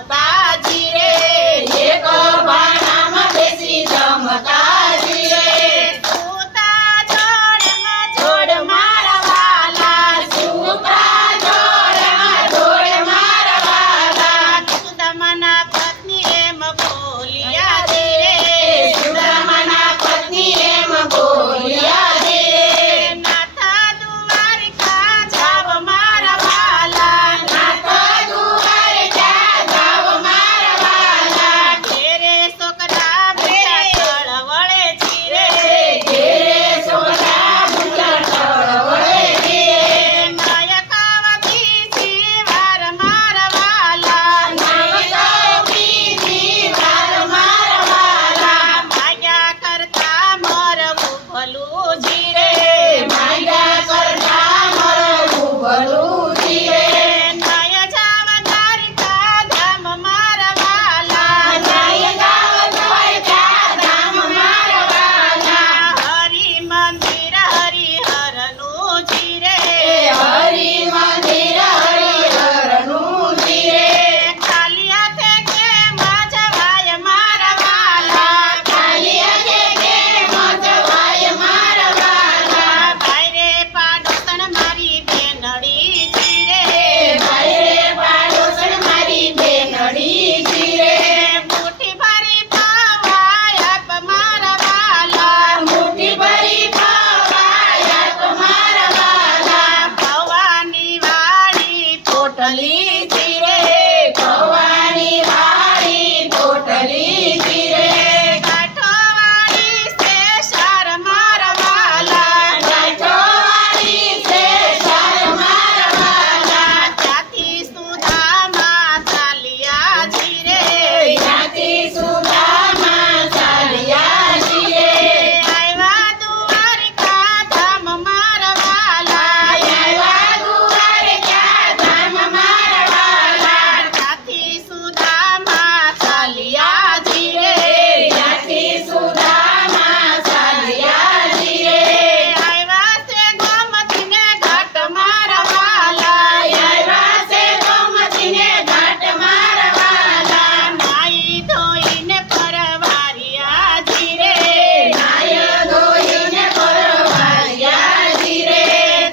જમતાજી રે એક ભાણામાં બેસી જમતાજી રે સૂતા જોડમાં જોડ મારા વાલા સૂતા જોડમાં જોડ મારા વાલા સુદામાના પત્ની એમ બોલ્યા રે સુદામાના પત્ની એમ બોલ્યા રે નાથા દ્વારકા જાવ મારા વાલા નાથા દ્વારકા જાવ મારા વાલા ઘેરે છોકરા ભૂલા તળવળે છી રે ઘેરે છોકરા ભૂલા તળવળે છી નાયકાવતી જીવાર મારા વાલા નાયકાવતી જીવાર મારા વાલા ભાગ્યા કરતા મરવું ભલું જી રે ભાગ્યા કરતા મરવું ભલું જી રે નાય જાવ દ્વારકા ધામ મારા વાલા નાય જાવ દ્વારકા ધામ મારા વાલા હરિ મંદિર હરિહરનું જી રે હરિ મંદિર હરિહરનું જી રે ખાલી હાથે કેમ જવાય મારા વાલા ખાલી હાથે કેમ જવાય મારા વાલા ભાઈ રે પાડોસણ મારી બેનડી જી રે ભાઈ રે પાડોસણ મારી બેનડી જી રે મુઠ્ઠી ભરી પાવાય આપ મારા વાલા મુઠ્ઠી ભરી પાવાય આપ મારા વાલા ભવાની વાળી પોટલી જી રે ભવાની વાળી પોટલી જી રે કાઠો વાળી છે સાર મારા વાલા કાઠો વાળી છે સાર મારા વાલા ત્યાંથી સુદામા ચાલ્યા જી રે ત્યાંથી સુદામા ચાલ્યા જી રે આવ્યા દ્વારકા ધામ મારા વાલા આવ્યા દ્વારકા ધામ મારા વાલા ત્યાંથી સુદામા ચાલ્યા જી રે ત્યાંથી સુદામા ચાલ્યા જી રે આવ્યા છે ગોમતીને ઘાટ મારા વાલા આવ્યા છે ગોમતીને ઘાટ મારા વાલા નાઈ ધોઈને પરવાર્યા જી રે નાય ધોઈને પરવાર્યા જી રે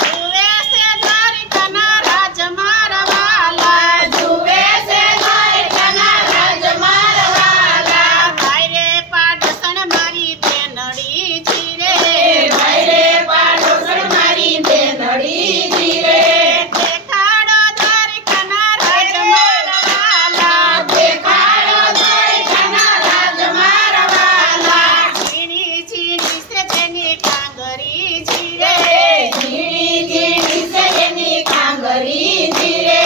જુએ છે દ્વારકાના રાજ મારા વાલા જુએ છે દ્વારકાના રાજ મારા વાલા ભાઈ રે પાડોસણ મારી બેનડી જી રે ભાઈ રે પાડોસણ મારી બેનડી જી રે દેખાડો દ્વારકાના રાજ મારા વાલા દેખાડો દ્વારકાના રાજ મારા વાલા ઝીણી ઝીણી છે તેની કાંગરી જી રે ઝીણી ઝીણી છે તેની કાંગરી જી રે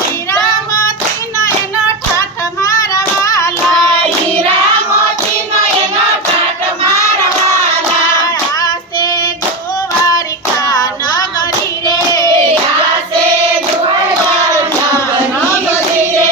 હીરા મોતીનો એનો ઠાઠ મારા વાલા હીરા મોતીનો એનો ઠાઠ મારા વાલા આસે દ્વારકા નગરી રે આસે દ્વારકા નગરી રે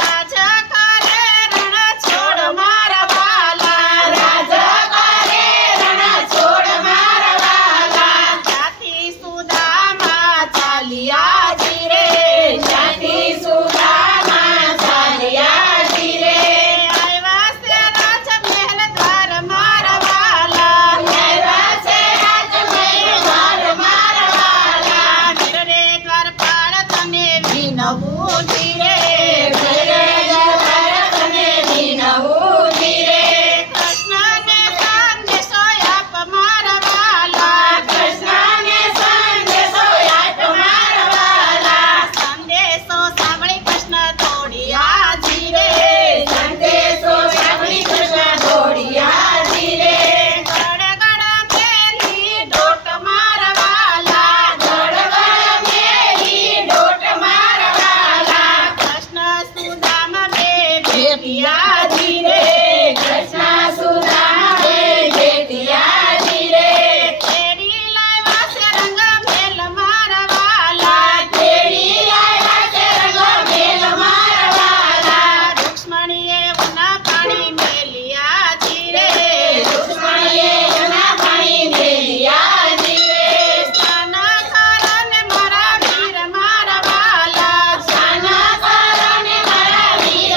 રાજા કરે રણ છોડ મારા વાલા રાજા કરે રણ છોડ મારા વાલા ત્યાંથી સુદામા ચાલ્યા જી રે ત્યાંથી સુદામા ચાલ્યા જી રે આવ્યા છે રાજમહેલ દ્વાર મારા વાલા આવ્યા છે રાજમહેલ દ્વાર મારા વાલા વીર રે દ્વારપાળ તને વિનવું જી રે વીર રે દ્વારપાળ તને વિનવું જી રે કૃષ્ણને સંદેશો આપ મારા વાલા કૃષ્ણને સંદેશો આપ મારા વાલા સંદેશો સાંભળી કૃષ્ણ દોડ્યા જી રે સંદેશો સાંભળી કૃષ્ણ દોડ્યા જી રે ગડગડ મેલી ડોટ મારા વાલા ગડગડ મેલી ડોટ મારા વાલા કૃષ્ણ સુદામા બે ભેટિયા જી રે કૃષ્ણ સુદામા બે ભેટિયા જી રે તેડી લાવ્યા છે રંગ મેલ મારા વાલા તેડી લાવ્યા છે રંગ મેલ મારા વાલા રૂક્ષ્મણીએ ઉના પાણી મેલિયા જી રે રૂક્ષ્મણીએ ઉના પાણી મેલિયા જી રે સ્નાન કરને મારા વીર મારા વાલા સ્નાન કરને મારા વીર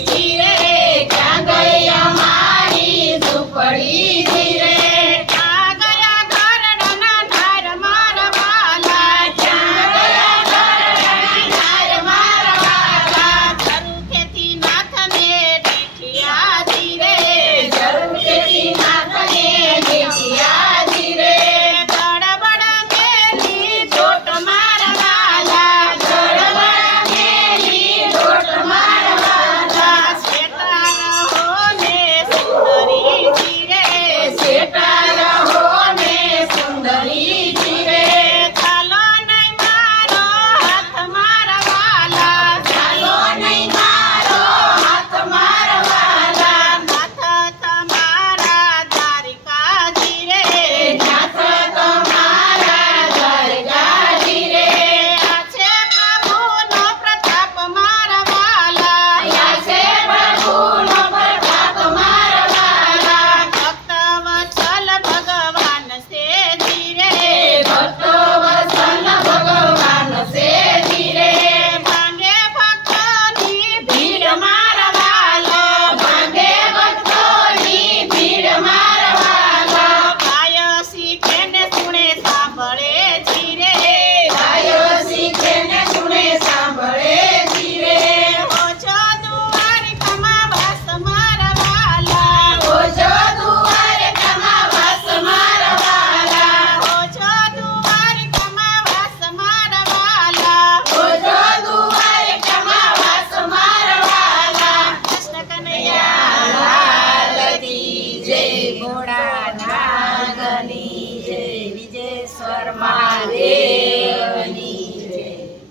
જીરે ક્યાં ગઈ અમારી ઝૂંપડી જીરે આ ગયા ઘરડાના નાર મારા વાલા ક્યાં ગયા ઘરડાના નાર મારા વાલા જરૂર ખેતી નાથને દીઠિયા જીરે જરૂર ખેતી નાથને દીઠિયા જીરે દડબડ મેલી જોટ મારા વાલા દડબડ મેલી જોટ મારા વાલા શેઠા રહો ને સુંદરી જીરે શેઠા રહો ને સુંદરી જીરે ચાલો નહીં મારો હાથ મારા વાલા ચાલો નહીં મારો હાથ મારા વાલા નાથ તમારા દ્વારિકા જીરે નાથ તમારા દ્વારિકા જીરે આ છે પ્રભુનો પ્રતાપ મારા વાલા આ છે પ્રભુનો પ્રતાપ મારા વાલા ભક્ત વત્સલ ભગવાન છે જીરે ભક્ત વત્સલ ભગવાન છે જીરે ભાંગે ભક્તોની ભીડ મારા વાલા ભાંગે ભક્તોની ભીડ મારા વાલા ગાય શીખે ને સુણે સાંભળે જીરે ગાય શીખે ને સુણે સાંભળે જીરે ઓછો દ્વારિકામાં વાસ મારા વાલા ઓછો દ્વારિકામાં વાસ મારા વાલા ઓછો દ્વારિકામાં વાસ મારા વાલા ઓછો દ્વારિકામાં વાસ મારા વાલા કૃષ્ણ કનૈયા લાલ કી જય ભોળાનાથની જય વિજેશ્વર મહાદેવ